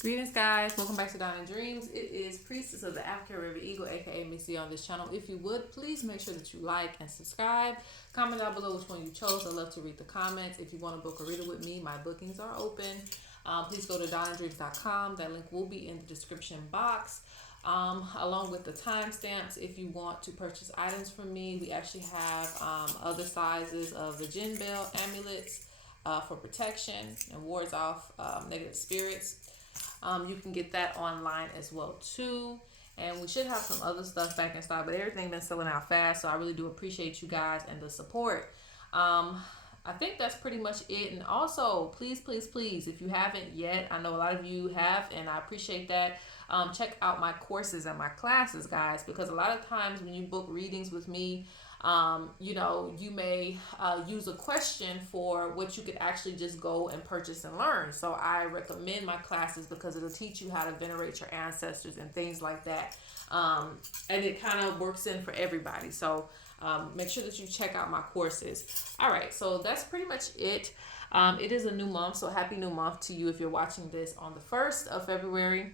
Greetings, guys. Welcome back to Dine Dreams. It is Priestess of the African River Eagle, aka Ms.Z, on this channel. If you would, please make sure that you like and subscribe. Comment down below which one you chose. I love to read the comments. If you want to book a reader with me, my bookings are open. Please go to dinedreams.com. That link will be in the description box. Along with the timestamps, if you want to purchase items from me, we actually have other sizes of the Jinn Bell amulets for protection and wards off negative spirits. You can get that online as well too. And we should have some other stuff back in stock, but everything been selling out fast. So I really do appreciate you guys and the support. I think that's pretty much it. And also, please, please, please, if you haven't yet, I know a lot of you have, and I appreciate that. Check out my courses and my classes, guys, because a lot of times when you book readings with me, you may use a question for what you could actually just go and purchase and learn. So I recommend my classes because it'll teach you how to venerate your ancestors and things like that. And it kind of works in for everybody. So make sure that you check out my courses. All right, so that's pretty much it. It is a new month, so happy new month to you if you're watching this on the 1st of February.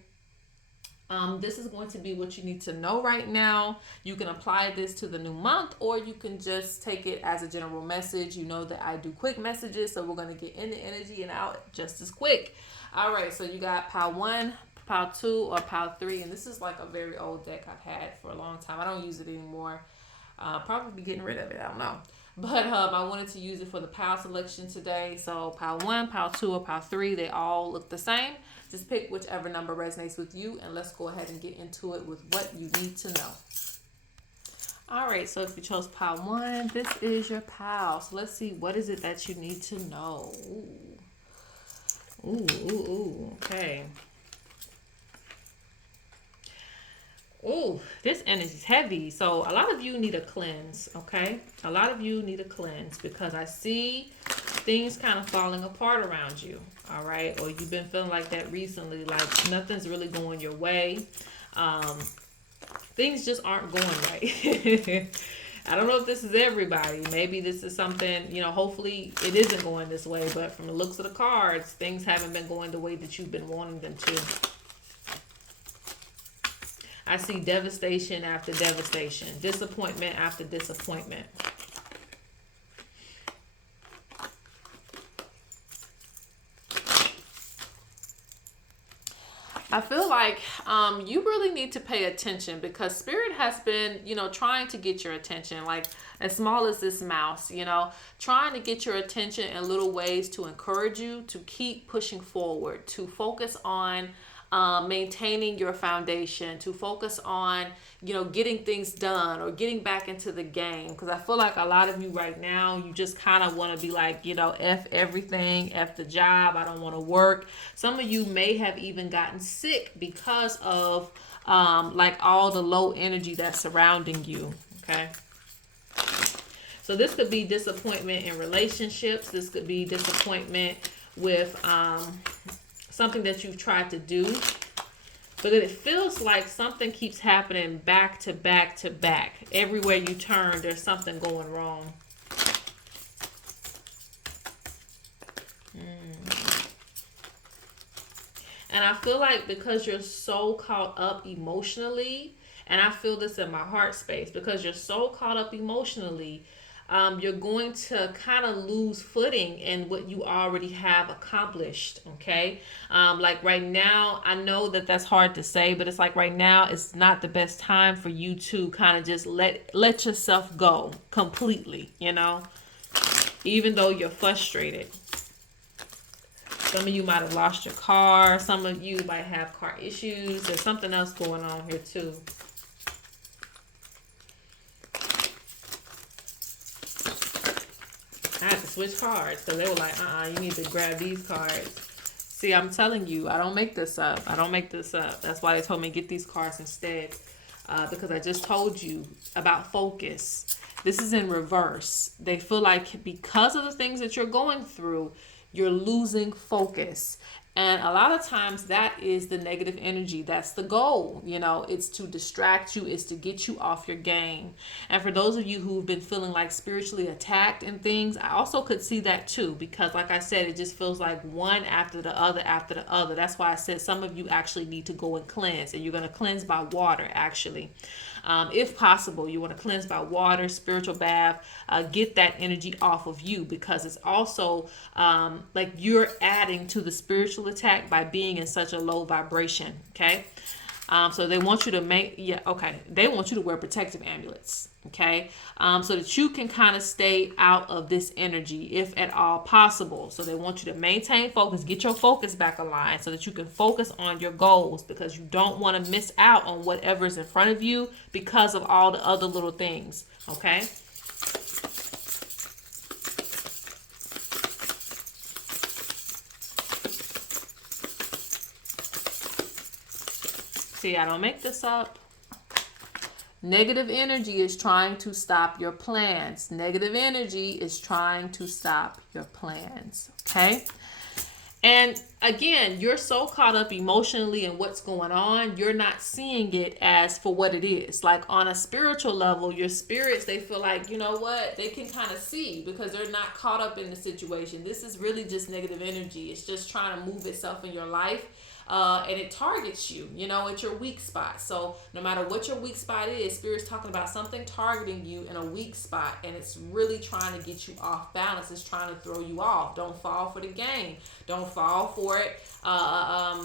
This is going to be what you need to know right now. You can apply this to the new month, or you can just take it as a general message. You know that I do quick messages, so we're going to get in the energy and out just as quick. All right, so you got pile 1, pile 2, or pile 3, and this is like a very old deck I've had for a long time. I don't use it anymore. Probably be getting rid of it. I don't know. But I wanted to use it for the pile selection today. So pile 1, pile 2, or pile 3, they all look the same. Just pick whichever number resonates with you, and let's go ahead and get into it with what you need to know. All right, so if you chose pile 1, this is your pile. So let's see, what is it that you need to know? Ooh, okay. Ooh, this energy is heavy. So a lot of you need a cleanse, okay? A lot of you need a cleanse because I see things kind of falling apart around you, all right? Or you've been feeling like that recently, like nothing's really going your way. Things just aren't going right. I don't know if this is everybody. Maybe this is something, hopefully it isn't going this way, but from the looks of the cards, things haven't been going the way that you've been wanting them to. I see devastation after devastation, disappointment after disappointment. I feel like you really need to pay attention because Spirit has been, trying to get your attention, like as small as this mouse, trying to get your attention in little ways to encourage you to keep pushing forward, to focus on maintaining your foundation, to focus on, getting things done or getting back into the game. Because I feel like a lot of you right now, you just kind of want to be like, F everything, F the job, I don't want to work. Some of you may have even gotten sick because of like all the low energy that's surrounding you, okay? So this could be disappointment in relationships. This could be disappointment with something that you've tried to do, but it feels like something keeps happening back to back to back. Everywhere you turn, there's something going wrong. And I feel like because you're so caught up emotionally, and I feel this in my heart space, because you're so caught up emotionally, you're going to kind of lose footing in what you already have accomplished, okay? Like right now, I know that that's hard to say, but it's like right now, it's not the best time for you to kind of just let yourself go completely, even though you're frustrated. Some of you might have lost your car. Some of you might have car issues. There's something else going on here too. I had to switch cards because they were like, you need to grab these cards. See, I'm telling you, I don't make this up. I don't make this up. That's why they told me get these cards instead. Because I just told you about focus. This is in reverse. They feel like because of the things that you're going through, you're losing focus. And a lot of times that is the negative energy. That's the goal. You know, it's to distract you, it's to get you off your game. And for those of you who've been feeling like spiritually attacked and things, I also could see that too, because like I said, it just feels like one after the other after the other. That's why I said some of you actually need to go and cleanse, and you're going to cleanse by water actually. If possible, you want to cleanse by water, spiritual bath, get that energy off of you, because it's also like you're adding to the spiritual attack by being in such a low vibration. Okay. So they want you to they want you to wear protective amulets. Okay. So that you can kind of stay out of this energy if at all possible. So they want you to maintain focus, get your focus back aligned so that you can focus on your goals, because you don't want to miss out on whatever's in front of you because of all the other little things. Okay. See, I don't make this up. Negative energy is trying to stop your plans. Negative energy is trying to stop your plans. Okay? And again, you're so caught up emotionally in what's going on, you're not seeing it as for what it is. Like on a spiritual level, your spirits, they feel like, you know what, they can kind of see because they're not caught up in the situation. This is really just negative energy. It's just trying to move itself in your life. And it targets you, you know, at your weak spot. So no matter what your weak spot is, Spirit's talking about something targeting you in a weak spot, and it's really trying to get you off balance. It's trying to throw you off. Don't fall for the game. Don't fall for it. I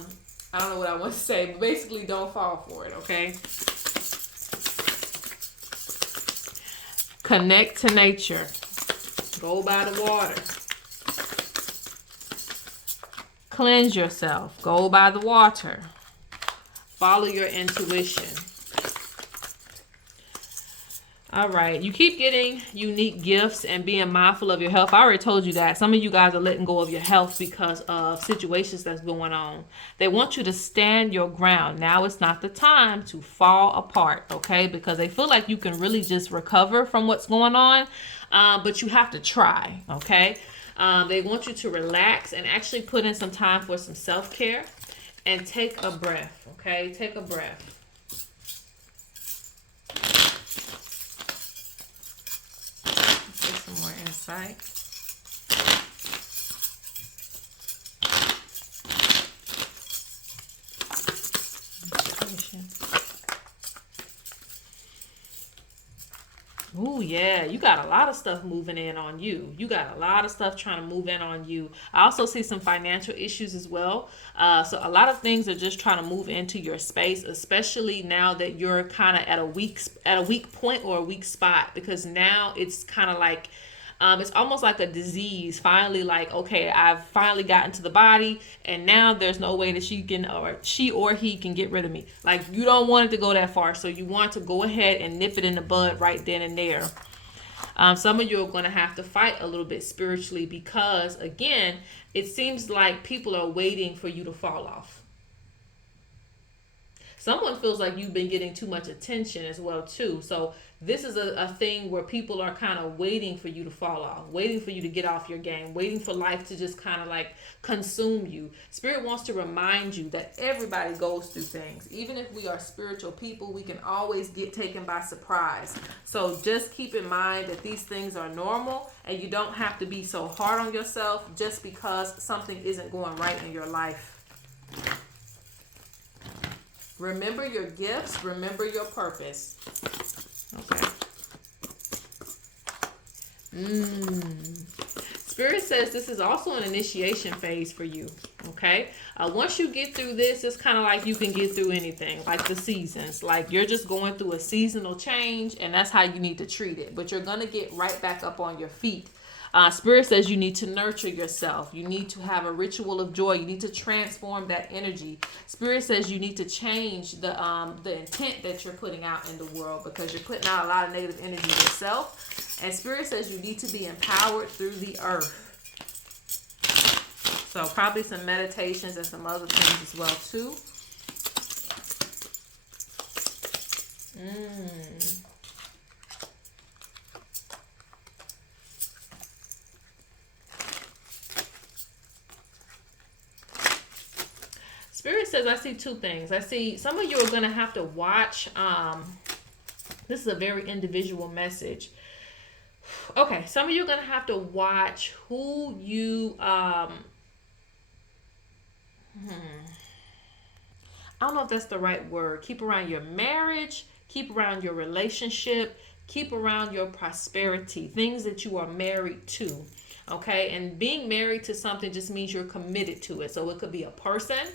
don't know what I want to say, but basically don't fall for it, okay? Connect to nature. Go by the water. Cleanse yourself. Go by the water. Follow your intuition. All right. You keep getting unique gifts and being mindful of your health. I already told you that. Some of you guys are letting go of your health because of situations that's going on. They want you to stand your ground. Now it's not the time to fall apart, okay? Because they feel like you can really just recover from what's going on, but you have to try, okay? They want you to relax and actually put in some time for some self-care and take a breath, okay? Take a breath. Get some more insight. Ooh, yeah, you got a lot of stuff moving in on you. You got a lot of stuff trying to move in on you. I also see some financial issues as well. So a lot of things are just trying to move into your space, especially now that you're kind of at a weak point or a weak spot, because now it's kind of like it's almost like a disease. Finally, like, okay, I've finally gotten to the body, and now there's no way that she or he can get rid of me. Like, you don't want it to go that far, so you want to go ahead and nip it in the bud right then and there. Some of you are going to have to fight a little bit spiritually because, again, it seems like people are waiting for you to fall off. Someone feels like you've been getting too much attention as well, too. So this is a thing where people are kind of waiting for you to fall off, waiting for you to get off your game, waiting for life to just kind of like consume you. Spirit wants to remind you that everybody goes through things. Even if we are spiritual people, we can always get taken by surprise. So just keep in mind that these things are normal, and you don't have to be so hard on yourself just because something isn't going right in your life. Remember your gifts. Remember your purpose. Okay. Spirit says this is also an initiation phase for you. Okay. Once you get through this, it's kind of like you can get through anything, like the seasons. Like you're just going through a seasonal change, and that's how you need to treat it. But you're going to get right back up on your feet. Spirit says you need to nurture yourself. You need to have a ritual of joy. You need to transform that energy. Spirit says you need to change the intent that you're putting out in the world, because you're putting out a lot of negative energy yourself. And Spirit says you need to be empowered through the earth. So probably some meditations and some other things as well too. says, I see two things. I see some of you are going to have to watch. This is a very individual message. Okay, some of you are going to have to watch who you I don't know if that's the right word. Keep around your marriage, keep around your relationship, keep around your prosperity, things that you are married to. Okay, and being married to something just means you're committed to it. So it could be a person,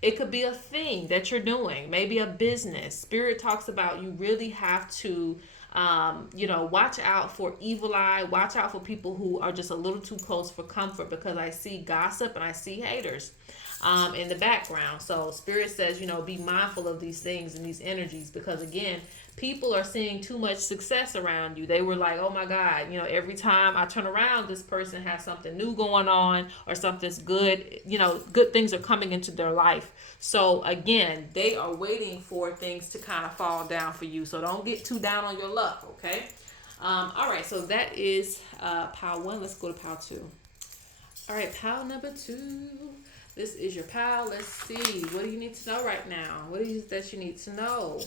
it could be a thing that you're doing, maybe a business. Spirit talks about you really have to watch out for evil eye, watch out for people who are just a little too close for comfort, because I see gossip and I see haters in the background. So Spirit says, be mindful of these things and these energies, because again, people are seeing too much success around you. They were like, oh my God, every time I turn around, this person has something new going on, or something's good, good things are coming into their life. So again, they are waiting for things to kind of fall down for you. So don't get too down on your luck, okay? All right, so that is pile 1. Let's go to pile 2. All right, pile number 2. This is your pile. Let's see. What do you need to know right now? What is it that you need to know?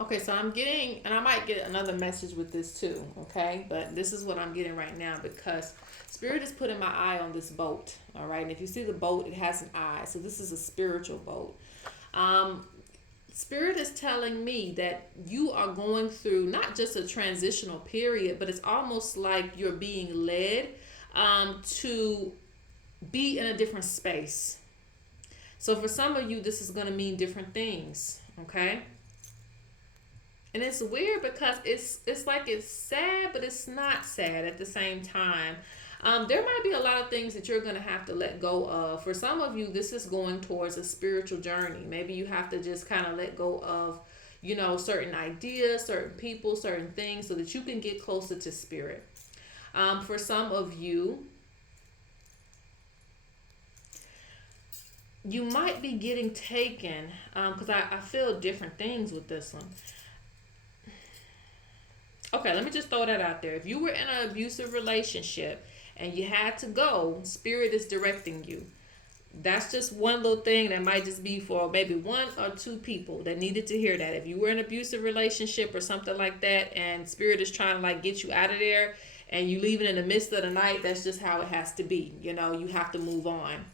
Okay, so I'm getting, and I might get another message with this too, okay? But this is what I'm getting right now, because Spirit is putting my eye on this boat, all right? And if you see the boat, it has an eye. So this is a spiritual boat. Spirit is telling me that you are going through not just a transitional period, but it's almost like you're being led to be in a different space. So for some of you, this is going to mean different things, okay? And it's weird because it's like it's sad, but it's not sad at the same time. There might be a lot of things that you're going to have to let go of. For some of you, this is going towards a spiritual journey. Maybe you have to just kind of let go of, certain ideas, certain people, certain things, so that you can get closer to Spirit. For some of you, you might be getting taken, because I feel different things with this one. Okay, let me just throw that out there. If you were in an abusive relationship and you had to go, Spirit is directing you. That's just one little thing that might just be for maybe 1 or 2 people that needed to hear that. If you were in an abusive relationship or something like that, and Spirit is trying to get you out of there, and you leave it in the midst of the night, that's just how it has to be. You have to move on,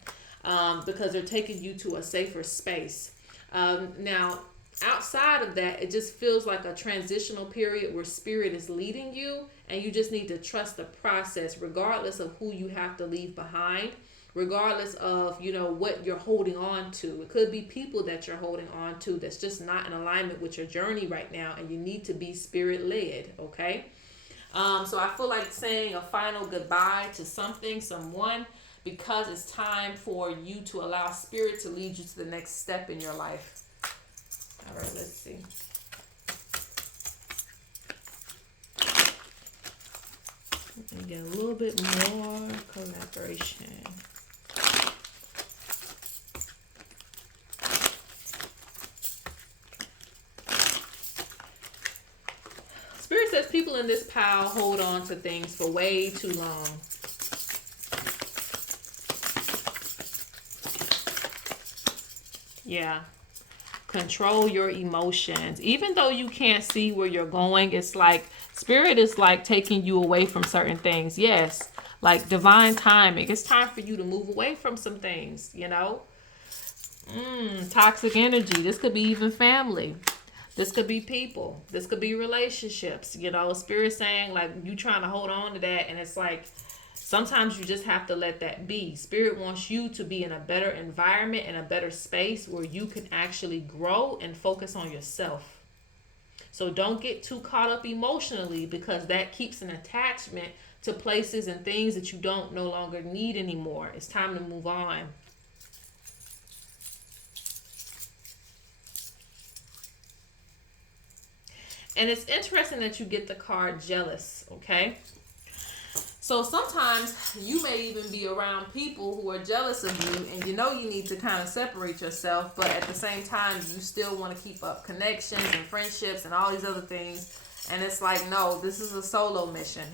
because they're taking you to a safer space. Now, outside of that, it just feels like a transitional period where Spirit is leading you, and you just need to trust the process, regardless of who you have to leave behind, regardless of, what you're holding on to. It could be people that you're holding on to that's just not in alignment with your journey right now, and you need to be Spirit led, okay? So I feel like saying a final goodbye to something, someone, because it's time for you to allow Spirit to lead you to the next step in your life. All right, let's see. Let me get a little bit more collaboration. Spirit says people in this pile hold on to things for way too long. Yeah. Control your emotions. Even though you can't see where you're going, it's like Spirit is like taking you away from certain things. Yes, like divine timing. It's time for you to move away from some things, Toxic energy. This could be even family. This could be people. This could be relationships. Spirit saying like you trying to hold on to that, and it's like sometimes you just have to let that be. Spirit wants you to be in a better environment, in a better space where you can actually grow and focus on yourself. So don't get too caught up emotionally, because that keeps an attachment to places and things that you don't no longer need anymore. It's time to move on. And it's interesting that you get the card jealous, okay? So sometimes you may even be around people who are jealous of you, and you need to kind of separate yourself, but at the same time, you still want to keep up connections and friendships and all these other things. And it's like, no, this is a solo mission.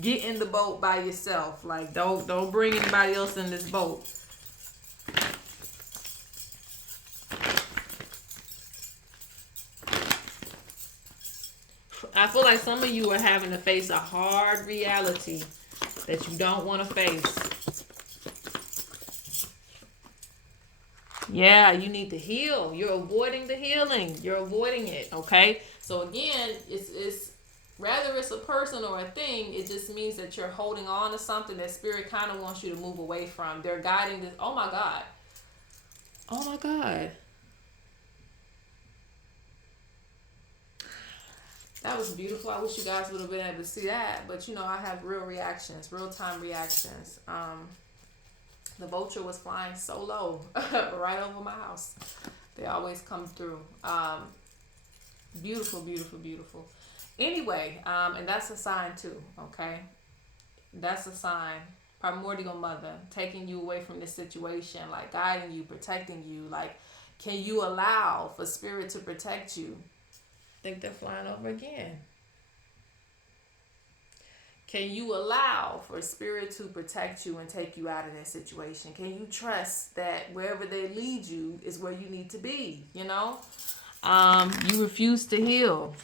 Get in the boat by yourself. Like, don't bring anybody else in this boat. I feel like some of you are having to face a hard reality that you don't want to face. Yeah, you need to heal. You're avoiding the healing. You're avoiding it, okay? So again, it's whether it's a person or a thing, it just means that you're holding on to something that spirit kind of wants you to move away from. They're guiding this. Oh my God. Oh my God. That was beautiful. I wish you guys would have been able to see that. But, you know, I have real reactions, real-time reactions. The vulture was flying so low, right over my house. They always come through. Beautiful, beautiful, beautiful. Anyway, and that's a sign too, okay? That's a sign. Primordial mother, taking you away from this situation, like guiding you, protecting you. Like, can you allow for spirit to protect you? I think they're flying over again. Can you allow for spirit to protect you and take you out of that situation? Can you trust that wherever they lead you is where you need to be? You know, you refuse to heal.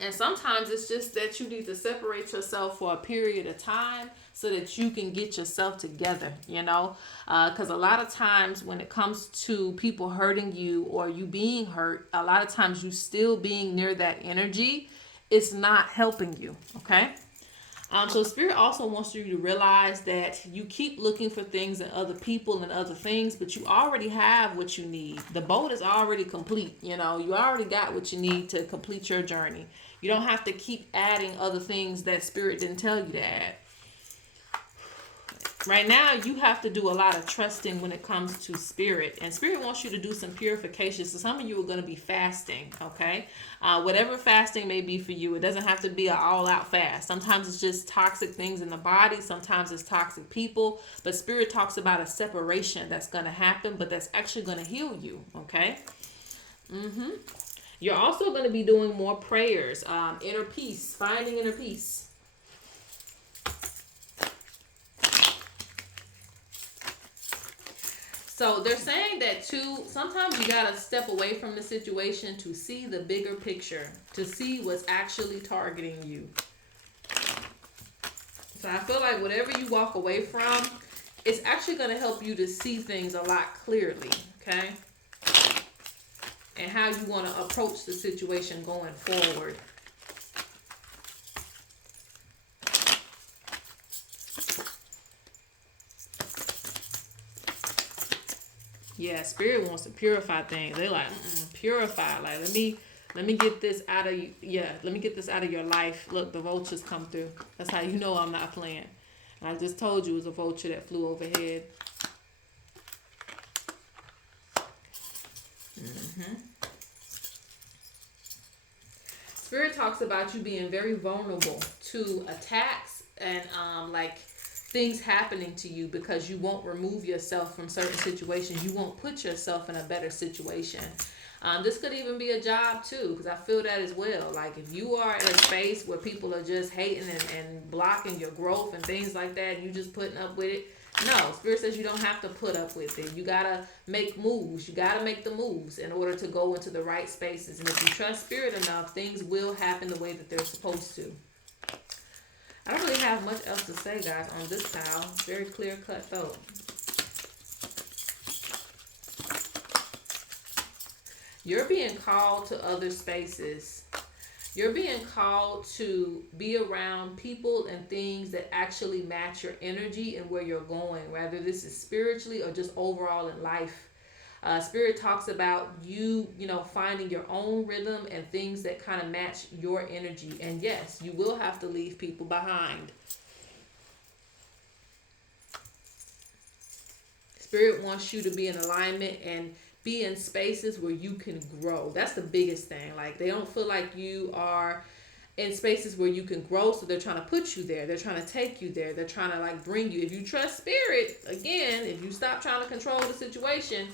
And sometimes it's just that you need to separate yourself for a period of time so that you can get yourself together, you know, because a lot of times when it comes to people hurting you or you being hurt, a lot of times you still being near that energy, it's not helping you, okay? So spirit also wants you to realize that you keep looking for things in other people and other things, but you already have what you need. The boat is already complete. You know, you already got what you need to complete your journey. You don't have to keep adding other things that spirit didn't tell you to add. Right now, you have to do a lot of trusting when it comes to spirit. And spirit wants you to do some purification. So some of you are going to be fasting, okay? Whatever fasting may be for you, it doesn't have to be an all-out fast. Sometimes it's just toxic things in the body. Sometimes it's toxic people. But spirit talks about a separation that's going to happen, but that's actually going to heal you, okay? You're also going to be doing more prayers, inner peace, finding inner peace. So they're saying that too, sometimes you got to step away from the situation to see the bigger picture, to see what's actually targeting you. So I feel like whatever you walk away from, it's actually going to help you to see things a lot clearly, okay? And how you want to approach the situation going forward. Yeah, spirit wants to purify things. They're like, purify. Like, let me get this out of you. Yeah, let me get this out of your life. Look, the vultures come through. That's how you know I'm not playing. And I just told you it was a vulture that flew overhead. Spirit talks about you being very vulnerable to attacks and like things happening to you because you won't remove yourself from certain situations. You won't put yourself in a better situation. This could even be a job too, because I feel that as well. Like if you are in a space where people are just hating and blocking your growth and things like that, and you just putting up with it. No, Spirit says you don't have to put up with it. You got to make moves. You got to make the moves in order to go into the right spaces. And if you trust Spirit enough, things will happen the way that they're supposed to. I don't really have much else to say, guys, on this tile. Very clear cut thought. You're being called to other spaces. You're being called to be around people and things that actually match your energy and where you're going, whether this is spiritually or just overall in life. Spirit talks about you finding your own rhythm and things that kind of match your energy. And yes, you will have to leave people behind. Spirit wants you to be in alignment and be in spaces where you can grow. That's the biggest thing. Like, they don't feel like you are in spaces where you can grow, so they're trying to put you there. They're trying to take you there. They're trying to like bring you. If you trust Spirit, again, if you stop trying to control the situation,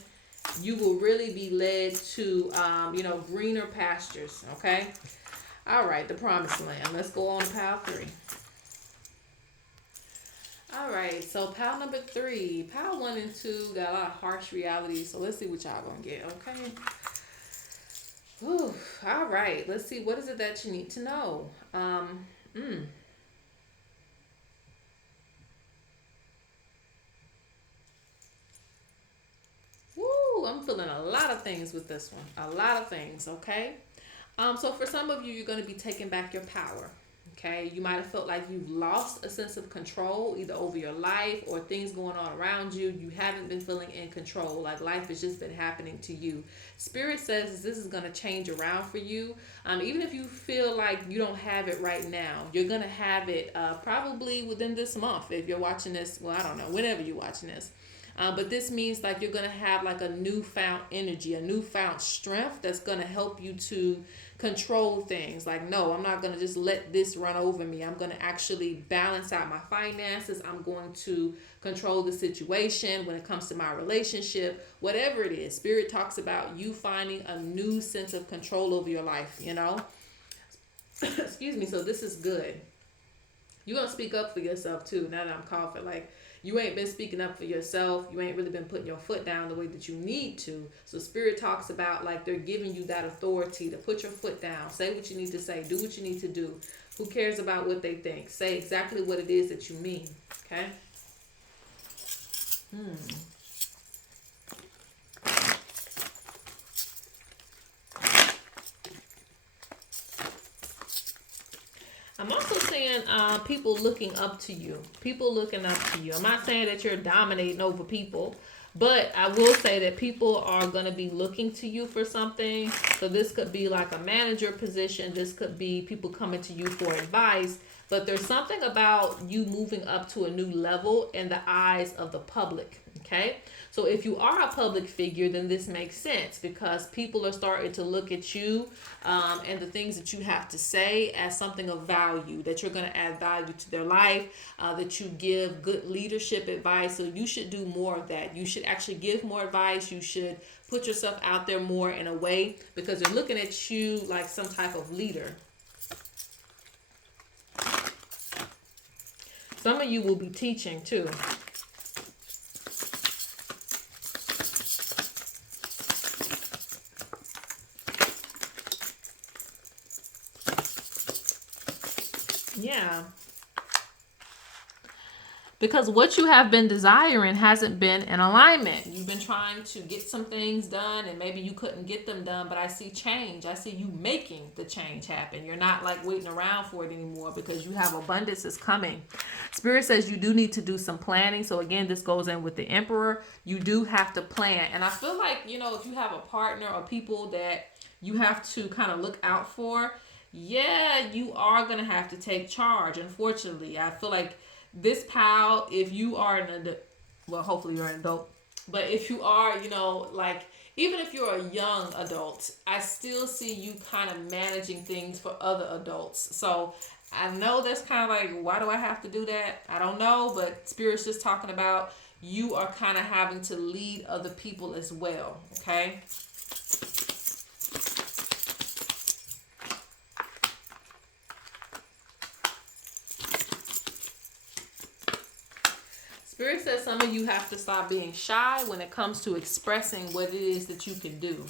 You will really be led to, greener pastures. Okay. All right, the promised land. Let's go on to pile 3. All right, so pile number 3. Pile 1 and 2 got a lot of harsh realities, so let's see what y'all gonna get, okay? Whew. All right, let's see. What is it that you need to know? Woo, I'm feeling a lot of things with this one. A lot of things, okay? So for some of you, you're going to be taking back your power. Okay, you might have felt like you've lost a sense of control either over your life or things going on around you. You haven't been feeling in control, like life has just been happening to you. Spirit says this is going to change around for you. Even if you feel like you don't have it right now, you're going to have it probably within this month. If you're watching this, well, I don't know, whenever you're watching this. But this means like you're going to have like a newfound energy, a newfound strength that's going to help you to control things. Like, no, I'm not going to just let this run over me. I'm going to actually balance out my finances. I'm going to control the situation when it comes to my relationship, whatever it is. Spirit talks about you finding a new sense of control over your life, Excuse me. So this is good. You're going to speak up for yourself too. Now that I'm coughing, like, you ain't been speaking up for yourself. You ain't really been putting your foot down the way that you need to. So Spirit talks about like they're giving you that authority to put your foot down. Say what you need to say. Do what you need to do. Who cares about what they think? Say exactly what it is that you mean. Okay? I'm also saying people looking up to you. People looking up to you. I'm not saying that you're dominating over people, but I will say that people are going to be looking to you for something. So this could be like a manager position. This could be people coming to you for advice. But there's something about you moving up to a new level in the eyes of the public. Okay? So if you are a public figure, then this makes sense because people are starting to look at you and the things that you have to say as something of value, that you're going to add value to their life, that you give good leadership advice. So you should do more of that. You should actually give more advice. You should put yourself out there more in a way because they're looking at you like some type of leader. Some of you will be teaching too. Yeah. Because what you have been desiring hasn't been in alignment. You've been trying to get some things done and maybe you couldn't get them done, but I see change. I see you making the change happen. You're not like waiting around for it anymore because you have abundance is coming. Spirit says you do need to do some planning. So again, this goes in with the Emperor. You do have to plan. And I feel like, if you have a partner or people that you have to kind of look out for, yeah, you are going to have to take charge. Unfortunately, I feel like this pal, if you are an adult, well, hopefully you're an adult, but if you are, even if you're a young adult, I still see you kind of managing things for other adults. So I know that's kind of like, why do I have to do that? I don't know, but Spirit's just talking about you are kind of having to lead other people as well, okay? Spirit says some of you have to stop being shy when it comes to expressing what it is that you can do.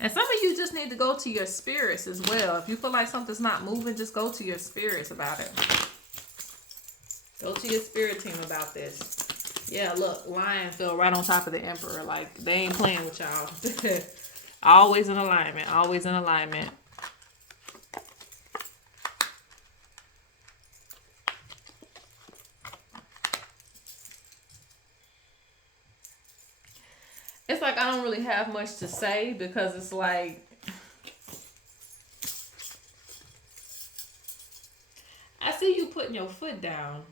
And some of you just need to go to your spirits as well. If you feel like something's not moving, just go to your spirits about it. Go to your spirit team about this. Yeah, look, Lion fell right on top of the Emperor. Like, they ain't playing with y'all. Always in alignment. Always in alignment. It's like I don't really have much to say because it's like I see you putting your foot down.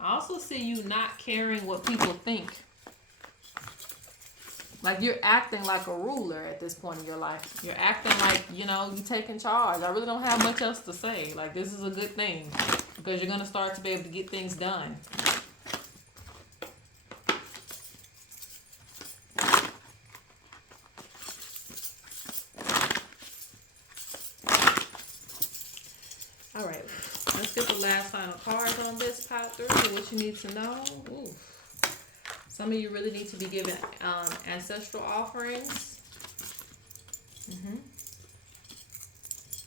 I also see you not caring what people think. Like you're acting like a ruler at this point in your life. You're acting like, you know, you're taking charge. I really don't have much else to say. Like this is a good thing because you're going to start to be able to get things done. All right, let's get the last final cards on this pile through. What you need to know. Ooh. Some of you really need to be giving ancestral offerings.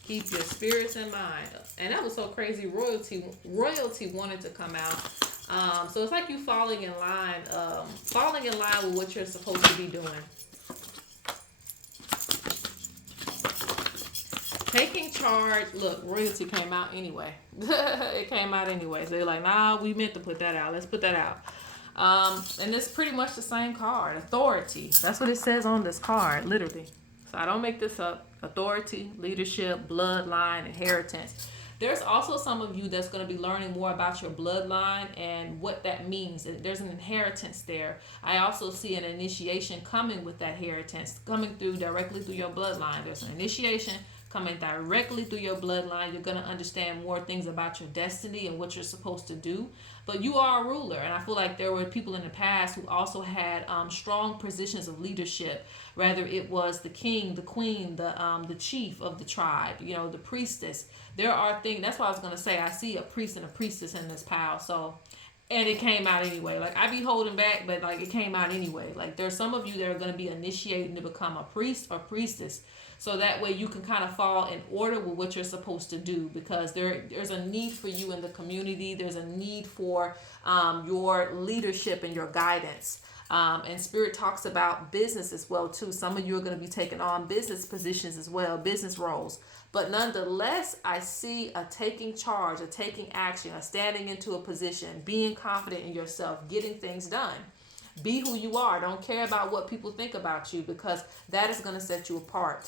Keep your spirits in mind. And that was so crazy. Royalty wanted to come out. So it's like you falling in line with what you're supposed to be doing. Taking charge. Look, royalty came out anyway. It came out anyway. So they're like, nah, we meant to put that out. Let's put that out. And it's pretty much the same card. Authority. That's what it says on this card, literally. So I don't make this up. Authority, leadership, bloodline, inheritance. There's also some of you that's going to be learning more about your bloodline and what that means. There's an inheritance there. I also see an initiation coming with that inheritance, coming through directly through your bloodline. There's an initiation coming directly through your bloodline. You're going to understand more things about your destiny and what you're supposed to do. But you are a ruler, and I feel like there were people in the past who also had strong positions of leadership. Whether it was the king, the queen, the chief of the tribe, you know, the priestess. There are things. That's what I was gonna say. I see a priest and a priestess in this pile. So, and it came out anyway. Like I be holding back, but like it came out anyway. Like there's some of you that are gonna be initiating to become a priest or priestess. So that way you can kind of fall in order with what you're supposed to do, because there's a need for you in the community. There's a need for your leadership and your guidance. And Spirit talks about business as well too. Some of you are going to be taking on business positions as well, business roles. But nonetheless, I see a taking charge, a taking action, a standing into a position, being confident in yourself, getting things done. Be who you are. Don't care about what people think about you, because that is going to set you apart.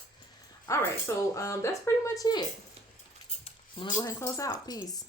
All right, so that's pretty much it. I'm going to go ahead and close out. Peace.